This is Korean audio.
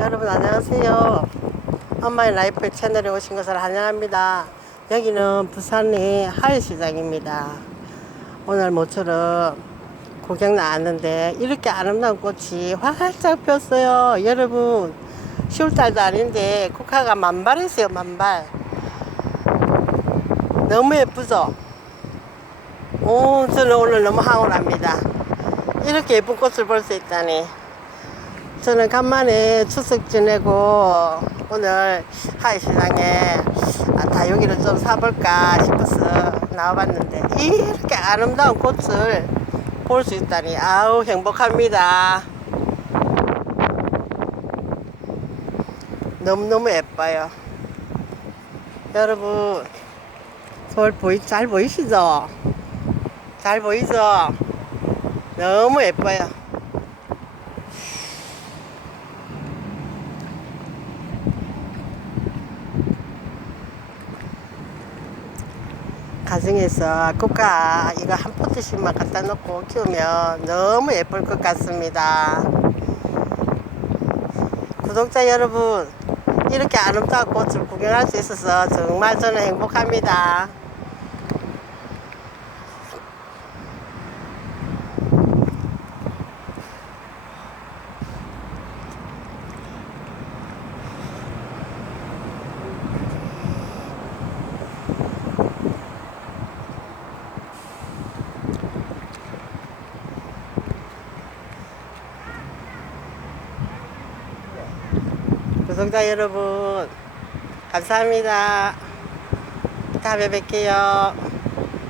여러분 안녕하세요. 엄마의 라이프 채널에 오신 것을 환영합니다. 여기는 부산의 하회시장입니다. 오늘 모처럼 구경 나왔는데 이렇게 아름다운 꽃이 활짝 폈어요. 여러분 10월달도 아닌데 국화가 만발했어요 만발. 너무 예쁘죠? 오, 저는 오늘 너무 황홀합니다. 이렇게 예쁜 꽃을 볼 수 있다니. 저는 간만에 추석 지내고 오늘 하이시장에 아, 다육이를 좀 사볼까 싶어서 나와봤는데 이렇게 아름다운 꽃을 볼 수 있다니 아우 행복합니다. 너무너무 예뻐요. 여러분 서울 보이 잘 보이시죠? 잘 보이죠? 너무 예뻐요. 가정에서 국화 이거 한 포트씩만 갖다 놓고 키우면 너무 예쁠 것 같습니다. 구독자 여러분, 이렇게 아름다운 꽃을 구경할 수 있어서 정말 저는 행복합니다. 구독자 여러분, 감사합니다. 다음에 뵐게요.